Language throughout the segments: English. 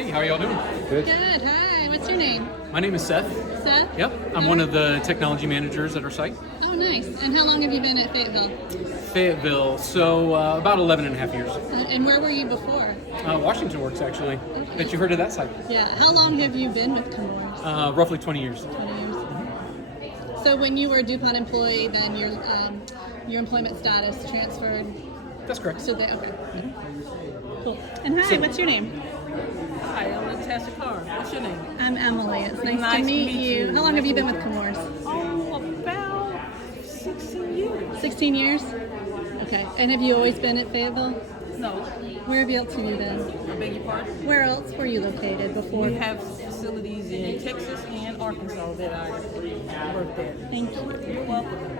Hey, how are y'all doing? Good. Hi. What's your name? My name is Seth. Seth? Yep, I'm one of the technology managers at our site. Oh, nice. And how long have you been at Fayetteville? Fayetteville, so about 11 and a half years. And where were you before? Washington Works, actually. Okay. Bet you heard of that site. Yeah. How long have you been with Chemours? Roughly 20 years. 20 years. So when you were a DuPont employee, then your employment status transferred That's correct. to the okay. Cool. And hi, what's your name? Hi, I'm Natasha Carr. What's your name? I'm Emily. It's nice to meet you. How long have you been with Chemours? Oh, about 16 years. 16 years? Okay. And have you always been at Fayetteville? No, Where else have you been? I beg your pardon. Where else were you located before? We have facilities in Texas and Arkansas that I worked at. Thank you. You're welcome.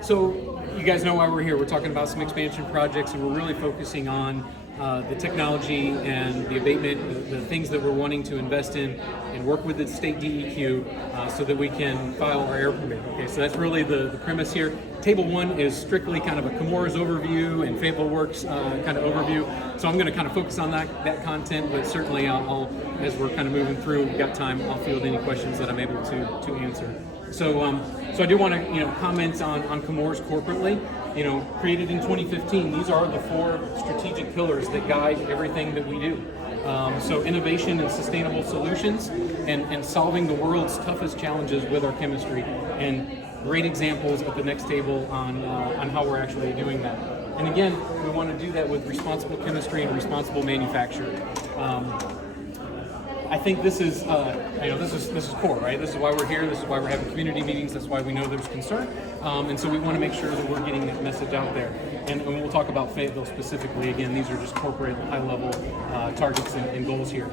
So you guys know why we're here. We're talking about some expansion projects, and we're really focusing on the technology and the abatement, the things that we're wanting to invest in and work with the state DEQ so that we can file our air permit. Okay, so that's really the premise here. Table 1 is strictly kind of a Chemours overview and Fayetteville Works kind of overview. So I'm going to kind of focus on that content, but certainly I'll as we're kind of moving through, we've got time, I'll field any questions that I'm able to answer. So I do want to comment on Chemours corporately. Created in 2015, these are the 4 strategic pillars that guide everything that we do. So innovation and sustainable solutions, and solving the world's toughest challenges with our chemistry, and great examples at the next table on how we're actually doing that. And again, we want to do that with responsible chemistry and responsible manufacture. I think this is this is core, right? This is why we're here. This is why we're having community meetings. That's why we know there's concern, and so we want to make sure that we're getting that message out there. And we'll talk about Fayetteville specifically. Again, these are just corporate, high-level targets and goals here.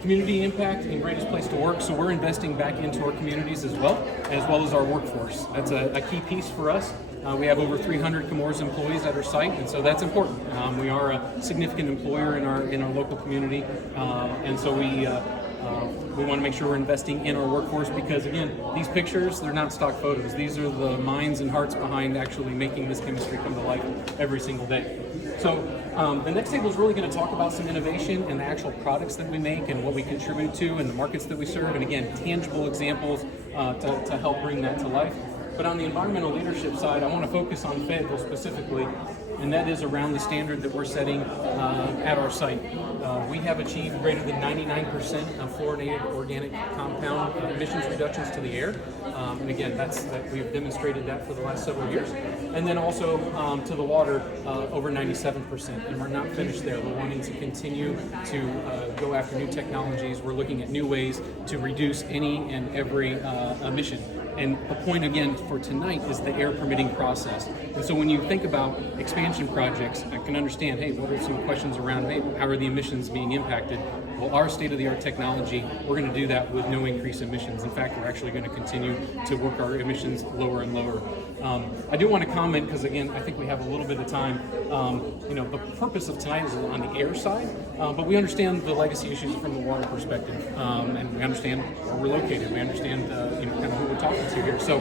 Community impact and greatest place to work. So we're investing back into our communities as well as our workforce. That's a key piece for us. We have over 300 Chemours employees at our site, and so that's important. We are a significant employer in our local community, and so we want to make sure we're investing in our workforce because, again, these pictures, they're not stock photos. These are the minds and hearts behind actually making this chemistry come to life every single day. So the next table is really going to talk about some innovation and the actual products that we make and what we contribute to and the markets that we serve, and again, tangible examples to help bring that to life. But on the environmental leadership side, I want to focus on Fayetteville specifically, and that is around the standard that we're setting at our site. We have achieved greater than 99% of fluorinated organic compound emissions reductions to the air. And again, we've demonstrated that for the last several years. And then also to the water, over 97%. And we're not finished there. We're wanting to continue to go after new technologies. We're looking at new ways to reduce any and every emission. And the point, again, for tonight is the air permitting process. And so when you think about expansion projects, I can understand, hey, what are some questions around, hey, how are the emissions being impacted? Well, our state-of-the-art technology, we're going to do that with no increased emissions. In fact, we're actually going to continue to work our emissions lower and lower. I do want to comment, because again, I think we have a little bit of time. The purpose of tonight is on the air side, but we understand the legacy issues from the water perspective, and we understand where we're located. We understand, kind of who we're talking to here. So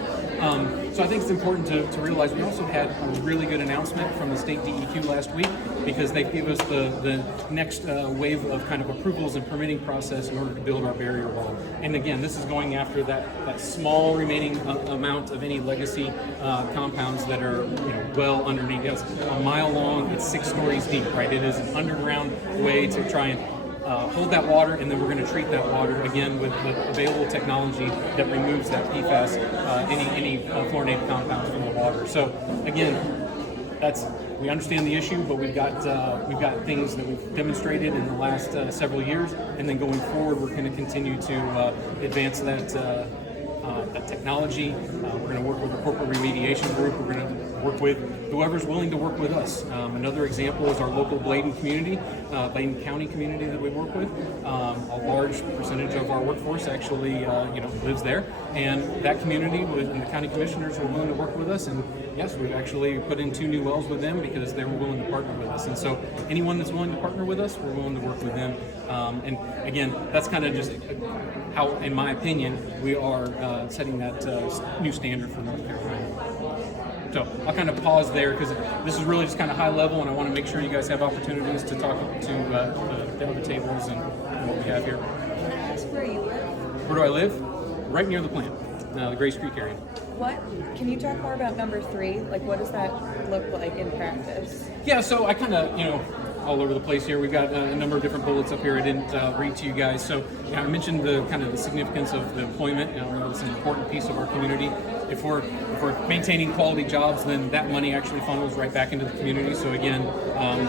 I think it's important to realize we also had a really good announcement from the state DEQ last week, because they gave us the next wave of kind of approvals and permitting process in order to build our barrier wall. And again, this is going after that small remaining amount of any legacy compounds that are well underneath. It's a mile long, it's 6 stories deep, right? It is an underground way to try and hold that water, and then we're going to treat that water again with available technology that removes that PFAS, any fluorinated compounds from the water. So again, we understand the issue, but we've got things that we've demonstrated in the last several years, and then going forward, we're going to continue to advance that technology. We're going to work with a corporate remediation group. We're going to work with whoever's willing to work with us. Another example is our local Bladen community, Bladen County community that we work with. A large percentage of our workforce actually lives there, and that community and the county commissioners were willing to work with us, and yes, we've actually put in 2 new wells with them because they were willing to partner with us. And so anyone that's willing to partner with us, we're willing to work with them. And again, that's kind of just how, in my opinion, we are setting that new standard for North Carolina. So I'll kind of pause there because this is really just kind of high level, and I want to make sure you guys have opportunities to talk to the other tables and what we have here. Can I ask where you live? Where do I live? Right near the plant, the Grace Creek area. What? Can you talk more about number 3? Like, what does that look like in practice? Yeah, so I kind of, all over the place here. We've got a number of different bullets up here I didn't read to you guys. So I mentioned the kind of the significance of the employment. It's an important piece of our community. If we're maintaining quality jobs, then that money actually funnels right back into the community. So again,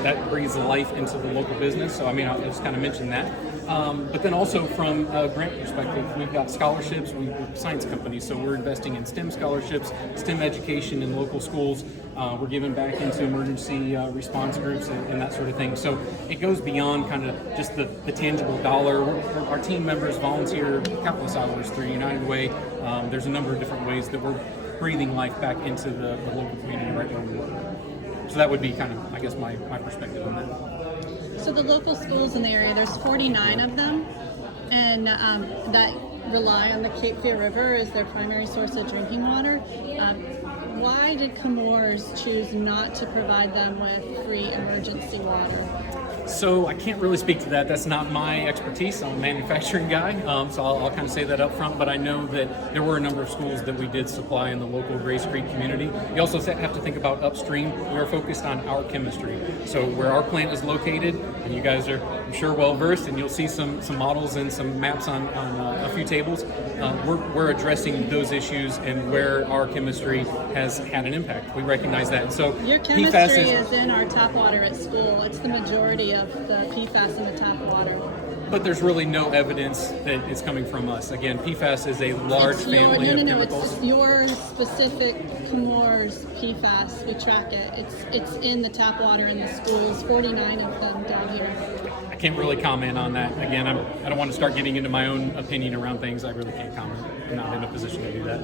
that breathes life into the local business. So I'll just kind of mention that. But then also from a grant perspective, we've got scholarships, we're science companies, so we're investing in STEM scholarships, STEM education in local schools. We're giving back into emergency response groups and that sort of thing. So it goes beyond kind of just the tangible dollar. Our team members volunteer countless hours through United Way. There's a number of different ways that we're breathing life back into the local community right where we work. So that would be kind of, I guess, my perspective on that. So the local schools in the area, there's 49 of them, and that rely on the Cape Fear River as their primary source of drinking water. Why did Chemours choose not to provide them with free emergency water? So I can't really speak to that. That's not my expertise. I'm a manufacturing guy, so I'll kind of say that up front. But I know that there were a number of schools that we did supply in the local Grace Creek community. You also have to think about upstream. We're focused on our chemistry. So where our plant is located, and you guys are, I'm sure, well versed, and you'll see some models and some maps on a few tables. We're addressing those issues and where our chemistry has had an impact. We recognize that. And so Your chemistry is in our tap water at school. It's the majority of the PFAS in the tap water. But there's really no evidence that it's coming from us. Again, PFAS is a large family of chemicals. It's your specific Chemours PFAS. We track it. It's in the tap water in the schools. 49 of them down here. I can't really comment on that. Again, I don't want to start getting into my own opinion around things. I really can't comment. I'm not in a position to do that.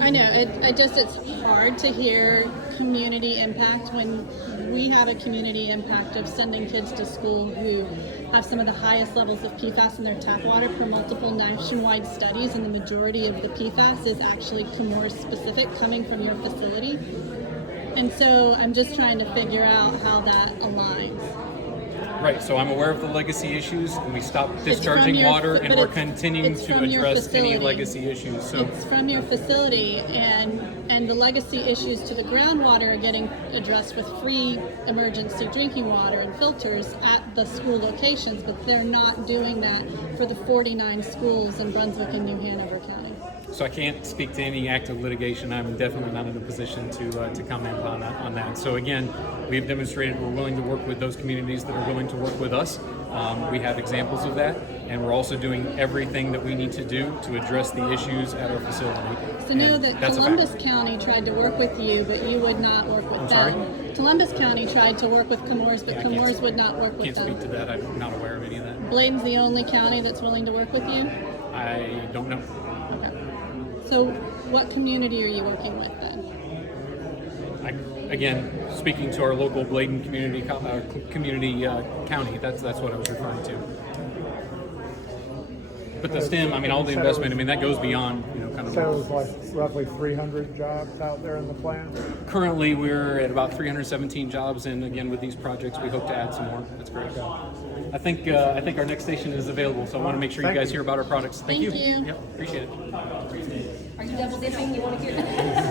I know. It's hard to hear community impact when we have a community impact of sending kids to school who have some of the highest levels of PFAS in their tap water per multiple nationwide studies, and the majority of the PFAS is actually Chemours specific, coming from your facility. And so I'm just trying to figure out how that aligns. Right, so I'm aware of the legacy issues, and we stopped discharging water, and we're continuing to address any legacy issues. So it's from your facility, and the legacy issues to the groundwater are getting addressed with free emergency drinking water and filters at the school locations, but they're not doing that for the 49 schools in Brunswick and New Hanover County. So I can't speak to any active litigation. I'm definitely not in a position to comment on that. So again, we've demonstrated we're willing to work with those communities that are willing to work with us. We have examples of that, and we're also doing everything that we need to do to address the issues at our facility. So know that Columbus County tried to work with you, but you would not work with them. Columbus County tried to work with Chemours, but Chemours would not work with them. Can't speak to that. I'm not aware of any of that. Bladen's the only county that's willing to work with you? I don't know. Okay. So what community are you working with then? Again, speaking to our local Bladen community county, that's what I was referring to. But the STEM, all the investment, that goes beyond, kind of. So it was like roughly 300 jobs out there in the plant? Currently, we're at about 317 jobs, and again, with these projects, we hope to add some more. That's great. I think our next station is available, so I want to make sure you guys hear about our products. Thank you. Thank you. Yep, appreciate it. Are you double dipping? You want to hear that?